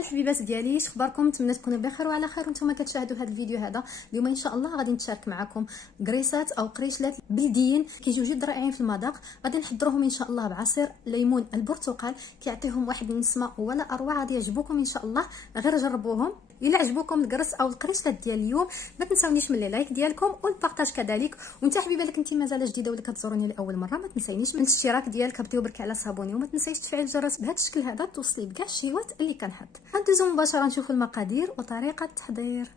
الحبيبات ديالي، اخباركم؟ نتمنى تكونوا بخير وعلى خير وانتم كتشاهدوا هذا الفيديو. هذا اليوم ان شاء الله غادي نتشارك معكم قريصات او قريشلات بلديين كيجيو جد رائعين في المذاق. غادي نحضروهم ان شاء الله بعصير ليمون البرتقال، كيعطيهم واحد النسمه ولا اروع. غادي يعجبوكم ان شاء الله، غير جربوهم. الا عجبوكم القرص او القريشلات ديال اليوم ما تنساونيش من لايك ديالكم والبارطاج كذلك. وانت حبيبه اللي كنتي مازال جديده ولا كتزوروني لاول مره، ما تنسينيش من الاشتراك ديالك، بديو برك على صابوني، وما تنسيش تفعيل الجرس بهذا الشكل هذا توصلي بكاع الشيوات اللي كنحط. غندوزو مباشره نشوفوا المقادير وطريقه التحضير.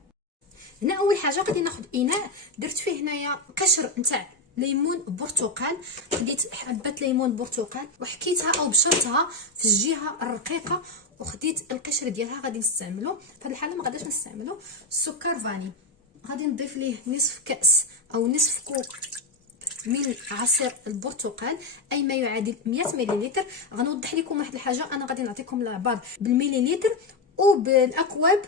هنا اول حاجه غادي ناخذ اناء، درت فيه هنايا قشر نتاع ليمون برتقال. خديت حبه ليمون برتقال وحكيتها او بشرتها في الجهه الرقيقه، وخديت القشر ديالها. غادي نستعملو في هذه الحاله، ما غاديش نستعملو السكر فاني. غادي نضيف ليه نصف كاس او نصف كوب من عصير البرتقال، اي ما يعادل 100 مليلتر. غنوضح لكم واحد الحاجه، انا غادي نعطيكم العبار بالمليلتر وبالاكواب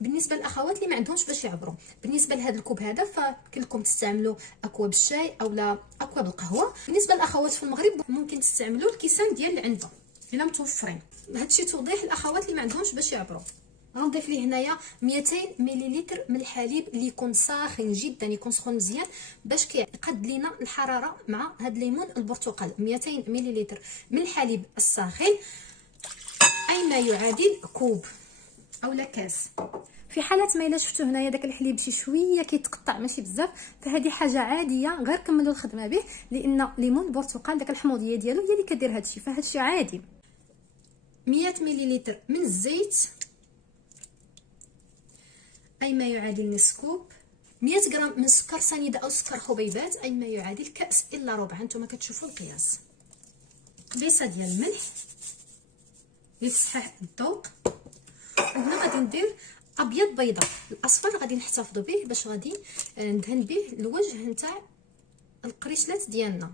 بالنسبه للاخوات اللي ما عندهمش باش يعبروا. بالنسبه لهذا الكوب هذا فقلت لكم تستعملوا اكواب الشاي او لا اكواب القهوه. بالنسبه للاخوات في المغرب ممكن تستعملوا الكيسان ديال العنبه الا متوفرين. هادشي توضيح الاخوات اللي ما عندهمش باش يعبروا. غنضيف ليه هنايا 200 مليلتر من الحليب اللي يكون ساخن جدا، يكون سخون مزيان باش كيقد لينا الحراره مع هاد الليمون البرتقال. 200 مليلتر من الحليب الساخن، اي ما يعادل كوب اولا كاس. في حاله ما الا شفتوا هنايا داك الحليب شي شويه كيتقطع ماشي بزاف، فهذه حاجه عاديه، غير كملوا الخدمه به، لان ليمون البرتقال داك الحموضيه ديالو هي اللي كدير هادشي، فهادشي عادي. 100 مليلتر من الزيت، اي ما يعادل نصف كوب. 100 غرام من سكر سنيده او سكر حبيبات، اي ما يعادل كاس الا ربع. نتوما كتشوفوا القياس. قبيصه ديال الملح لتصحيح الذوق. وهنا غادي ندير ابيض بيضاء. الاصفر غادي نحتفظ به باش غادي ندهن به الوجه نتاع القريشلات ديالنا.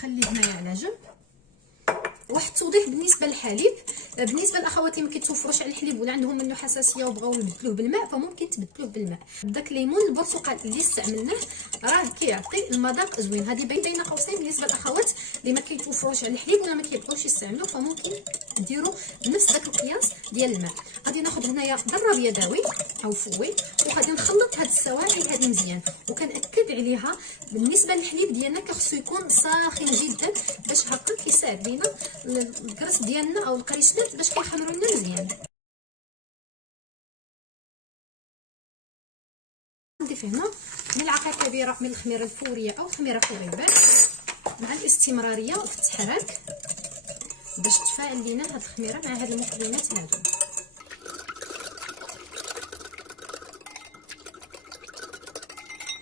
خليه هنايا على جنب. واحد التوضيح بالنسبه للحليب، بالنسبه للاخوات اللي ما كيتوفروش على الحليب ولا عندهم منه حساسيه وبغاو يبدلوه بالماء، فممكن تبدلوه بالماء. داك الليمون البرتقال اللي استعملناه راه كيعطي المذاق زوين. هذه بين قوسين بالنسبه للاخوات اللي ما كيتوفروش على الحليب ولا ما كيبغوش يستعملوه، فممكن ديروا نفس داك القياس ديال الماء. غادي ناخذ هنايا ضراب يدوي او فوي، وغادي نخلط هاد السوائل هذه مزيان. وكنأكد عليها بالنسبه للحليب ديالنا خصو يكون ساخن جدا باش هكا كيساعد لينا الكرس ديالنا او القريشلات باش كيخمروا لنا مزيان. نضيف هنا ملعقه كبيره من الخميره الفوريه او خميره حبيبات، مع الاستمراريه في التحراك باش تفاعل لينا هاد الخميره مع هاد المكونات هادو.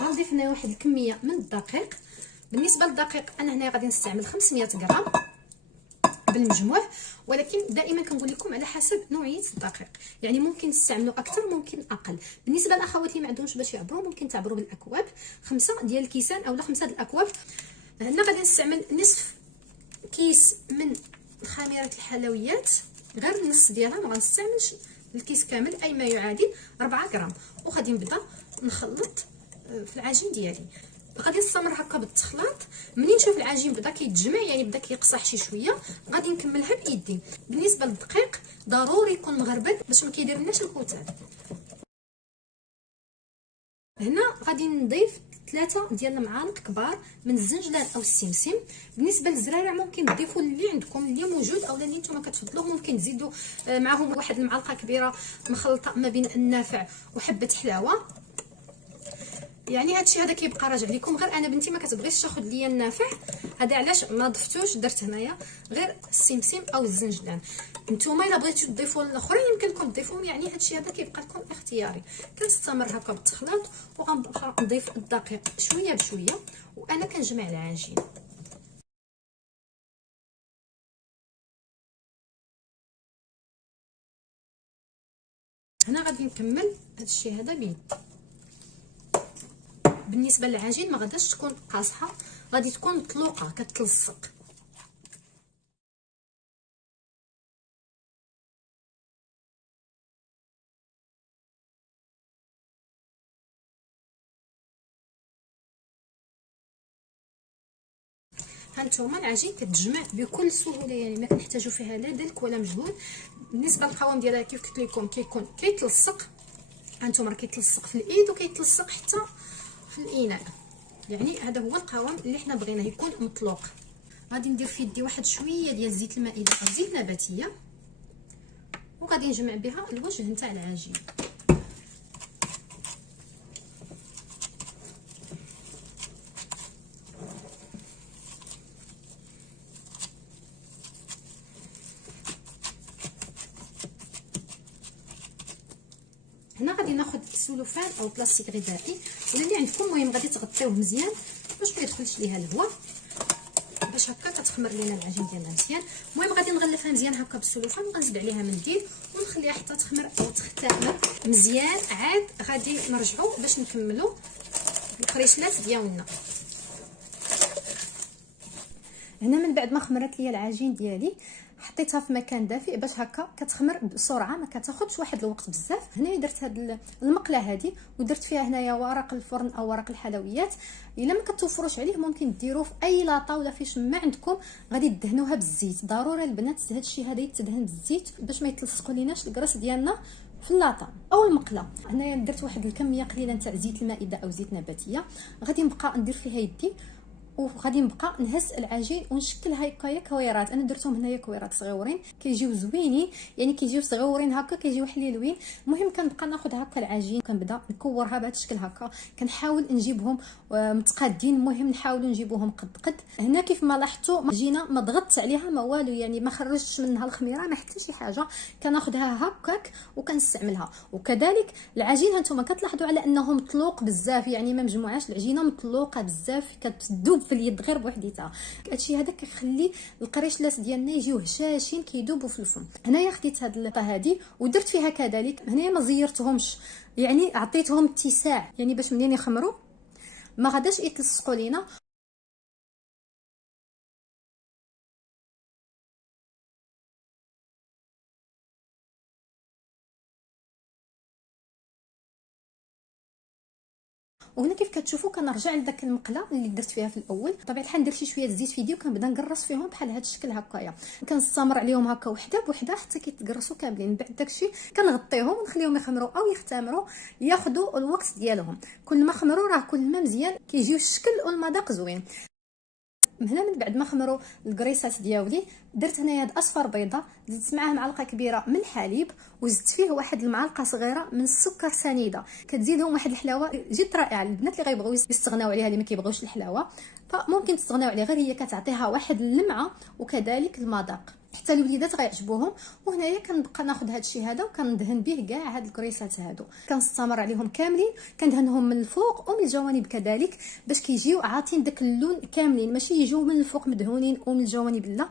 غنضيف هنا واحد الكميه من الدقيق. بالنسبه للدقيق انا هنا غادي نستعمل 500 غرام بالمجموع، ولكن دائما كنقول لكم على حسب نوعيه الدقيق، يعني ممكن تستعملوا اكثر ممكن اقل. بالنسبه للاخوات اللي ما عندهمش باش يعبروا ممكن تعبروا بالاكواب، 5 ديال الكيسان اولا 5 ديال الاكواب. هنا غادي نستعمل نصف كيس من خميره الحلويات، غير النص ديالها، ما غنستعملش الكيس كامل، اي ما يعادل 4 غرام. وغادي نبدا نخلط في العجين ديالي. غادي نستمر هكا بالتخلاط. منين نشوف العجين بدا كيتجمع، يعني بدا كيقصح شي شويه، غادي نكملها بايدي. بالنسبه للدقيق ضروري يكون مغربل باش ما كيدير لناش الكتل. هنا غادي نضيف 3 ديال المعالق كبار من الزنجلان او السمسم. بالنسبه للزرارع ممكن تضيفوا اللي عندكم اللي موجود اولا اللي نتوما كتفضلوه. ممكن تزيدوا معهم واحد المعلقه كبيره مخلطه ما بين النافع وحبه حلاوه، يعني هادشي هذا كيبقى راجع لكم. غير انا بنتي ما كتبغيش تاخذ ليا النافع، هذا علاش ما ضفتوش، درت هنايا غير السمسم او الزنجلان. نتوما الا بغيتو تضيفوا الاخرين يمكن لكم تضيفوهم، يعني هادشي هذا كيبقى لكم اختياري. كنستمر هكا بالتخلاط وغنبقى نضيف الدقيق شويه بشويه وانا كنجمع العجين. هنا غادي نكمل هادشي هذا بيدي. بالنسبه للعجين ما غاداش تكون قاصحه، غادي تكون مطلوقه كتلصق. هانتوما العجين كتجمع بكل سهوله، يعني ما كنحتاجوا فيها لا دلك ولا مجهود. بالنسبه للقوام ديالها كيف قلت لكم كيكون كيتلصق، هانتوما راه كيتلصق في الايد وكيتلصق حتى في الاناء، يعني هذا هو القوام اللي حنا بغيناه يكون مطلوق. غادي ندير في يدي واحد شويه ديال زيت المائده او زيت نباتيه، وغادي نجمع بها الوجه نتاع العجين. هنا غادي ناخذ سلوفان او بلاستيك غذائي ولا اللي عندكم، المهم غادي تغطيوه مزيان باش ما يدخلش ليها الهواء، باش هكا كتخمر لينا العجين ديالنا مزيان. المهم غادي نغلفها مزيان هكا بالسلوفان وغنزيد عليها منديل ونخليها حتى تخمر او تختمر مزيان. عاد غادي نرجعوا باش نكملوا القريشلات ديالنا. هنا من بعد ما خمرت ليا العجين ديالي حطيتها في مكان دافئ باش هكا كتخمر بسرعه، ما كتاخذش واحد الوقت بزاف. هنا درت هاد المقله هذه ودرت فيها هنايا ورق الفرن او ورق الحلويات. الا ما كتوفروش عليه ممكن ديروه في اي لاطه ولا في شماعه عندكم. غادي تدهنوها بالزيت، ضروري البنات هذا الشيء هذا يتدهن بالزيت باش ما يتلصقوا ليناش الكراس ديالنا في اللاطه او المقله. هنايا درت واحد الكميه قليله نتاع زيت المائده او زيت نباتيه، غادي نبقى ندير فيها يدي وغادي نبقى نهز العجين ونشكل هكايا كويرات. انا درتهم هنايا كويرات صغيورين كيجيو زوينين، يعني كيجيو صغيورين هكا كيجيو حليلوين. المهم كنبقى ناخذ هكا العجين كنبدا نكورها بهذا الشكل هكا، كنحاول نجيبهم متقادين، المهم نحاولوا نجيبوهم قد قد. هنا كيف ما لاحظتوا العجينه ما ضغطتش عليها ما والو، يعني ما خرجتش منها الخميره ما حتى شي حاجه، كناخذها هكاك وكنستعملها. وكذلك العجين هانتوما كتلاحظوا على انه مطلوق بزاف، يعني ما مجموعاش العجينه مطلوقه بزاف كتذوب في اليد غير بوحديتها. هادشي هذا كيخلي القريشلات ديالنا يجيو هشاشين كيذوبوا في الفم. هنايا خديت هاد اللاطه هادي ودرت فيها كذلك، هنايا ما زيرتهمش، يعني عطيتهم اتساع يعني باش منين يخمروا ما غاداش يتلصقوا لينا. وهنا كيف كتشوفوا كنرجع لذاك المقله اللي درت فيها في الاول. بطبيعه الحال ندير شويه زيت في يدي وكنبدا نقرص فيهم بحال هذا الشكل هكايا، كنستمر عليهم هكا وحده بوحده حتى كيتقرصوا كاملين. بعد داكشي كنغطيهم ونخليهم يخمروا او يختمروا ياخذوا الوقت ديالهم. كل ما خمروا راه كل ما مزيان كيجيو الشكل والمذاق زوين. هنا من بعد ما خمروا الكريسات ديالي درت هنايا هاد اصفر بيضه، زدت معاه معلقه كبيره من الحليب وزدت فيه واحد المعلقه صغيره من السكر سنيده. كتزيدهم واحد الحلاوه جد رائعه. البنات اللي غيبغيو يستغناو عليها اللي ما كيبغيوش الحلاوه فممكن تستغناو عليها، غير هي كتعطيها واحد اللمعه وكذلك المذاق حتى الوليدات غيعجبوهم. وهنايا كنبقى ناخذ هذا الشيء هذا وكندهن به كاع هاد الكريسات هادو، كنستمر عليهم كاملين، كندهنهم من الفوق ومن الجوانب كذلك باش كيجيو عاطين داك اللون كاملين، ماشي يجيو من الفوق مدهونين ومن الجوانب لا،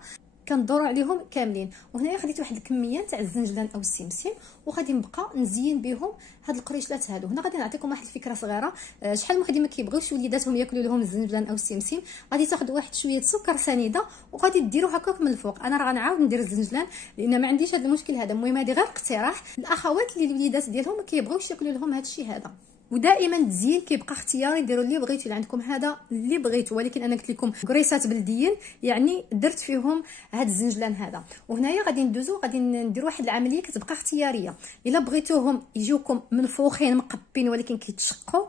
كندور عليهم كاملين. وهنايا خديت واحد الكميه تاع الزنجلان او السمسم وغادي نبقى نزين بهم هاد القريشلات هادو. هنا غادي نعطيكم واحد الفكره صغيره، شحال من وحده ما كيبغيوش وليداتهم ياكلوا لهم الزنجلان او السمسم، غادي تاخذوا واحد شويه سكر سنيده وغادي ديروا هكاك من الفوق. انا راه غنعاود ندير الزنجلان لان ما عنديش هذا المشكل هذا. المهم هذه غير اقتراح الاخوات اللي الوليدات ديالهم ما كيبغيوش ياكلوا لهم هذا الشيء هذا. ودائما التزيين كيبقى اختياري، ديروا اللي بغيتو، اللي عندكم هذا اللي بغيتو، ولكن انا قلت لكم كريسات بلديين يعني درت فيهم هذا الزنجلان هذا. وهنايا غادي ندوزو غادي نديروا واحد العمليه كتبقى اختياريه. الا بغيتوهم يجوكم منفوخين مقبين ولكن كيتشقوا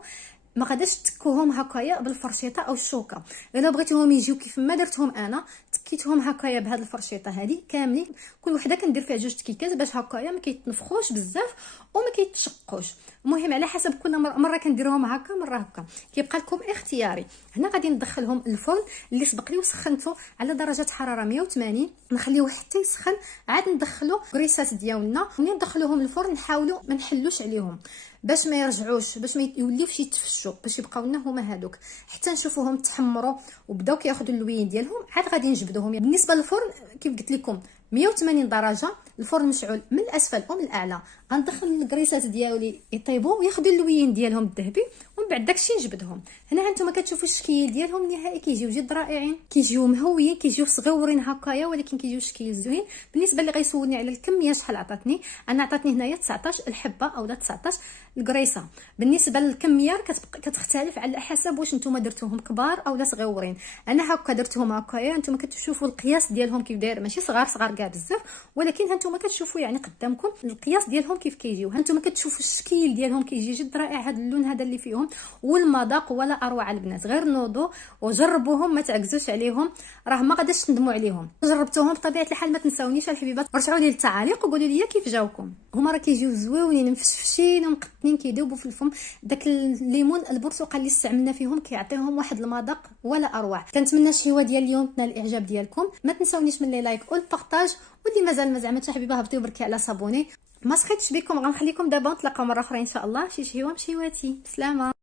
ما غاداش تكوهم هكايا بالفرشيطه او الشوكه. الا بغيتوهم يجيو كيف ما درتهم انا تكيتهم هكايا بهاد الفرشيطه هذه كاملين، كل وحده كندير فيها جوج تكيكات باش هكايا ما كيتنفخوش بزاف وما كيتشقوش. المهم على حسب كل مره كنديرهم هكا مره هكا، كيبقى لكم اختياري. هنا غادي ندخلهم الفرن اللي سبق لي وسخنته على درجه حراره 180، نخليوه حتى يسخن عاد ندخلو كريسات ديالنا. ملي ندخلوهم الفرن نحاولوا ما نحلوش عليهم باش ما يرجعوش، باش ما يوليوش يتفشوا، باش يبقاو لنا هما هادوك حتى نشوفوهم تحمروا وبداو كياخذوا اللوين ديالهم. عاد غادي نجبدوهم. بالنسبه للفرن كيف قلت لكم 180 درجه، الفرن مشعول من الاسفل ومن الاعلى. غندخل الكريسات ديالي يطيبوا وياخذوا اللويين ديالهم الذهبي، ومن بعد داكشي نجبدهم. هنا هانتوما كتشوفوا الشكل ديالهم النهائي، كيجيو جد رائعين، كيجيو مهويين، كيجيو صغيورين هكايا، ولكن كيجيو شكل زوين. بالنسبه اللي غيسولني على الكميه شحال عطاتني، انا عطاتني هنايا 19 الحبه اولا 19 الكريسه. بالنسبه للكميه كتختلف على حسب واش نتوما درتوهم كبار اولا صغيورين. انا هكا درتهم هكايا، نتوما كتشوفوا القياس ديالهم كيف داير، ماشي صغار كاع بزاف، ولكن هانتوما كتشوفوا يعني قدامكم القياس ديالهم كيف كيجيو. هانتوما كتشوفوا الشكل ديالهم كيجي جد رائع، هذا اللون هذا اللي فيهم، والمذاق ولا اروع. البنات غير نوضوا وجربوهم، ما تعكزوش عليهم، راه ما غاديش تندموا عليهم. جربتوهم بطبيعه الحال ما تنساونيش الحبيبات، رجعوا لي التعاليق وقولوا لي كيف جاوكم. هما راه كيجيو زويونين مفشفشين ومقطنين، كيذوبوا في الفم. داك الليمون البرتقال اللي استعملنا فيهم كيعطيهم واحد المذاق ولا اروع. كنتمنى الشهوه ديال اليوم تنال الاعجاب ديالكم، ما تنساونيش من لي لايك والبارطاج، واللي مازال ما زعمتش حبيبه هبطيو بركي على صابوني. ما سخيتش بكم، غنخليكم دابا نتلاقاو مره اخرى ان شاء الله. شي شهوه مشيواتي، بسلامه.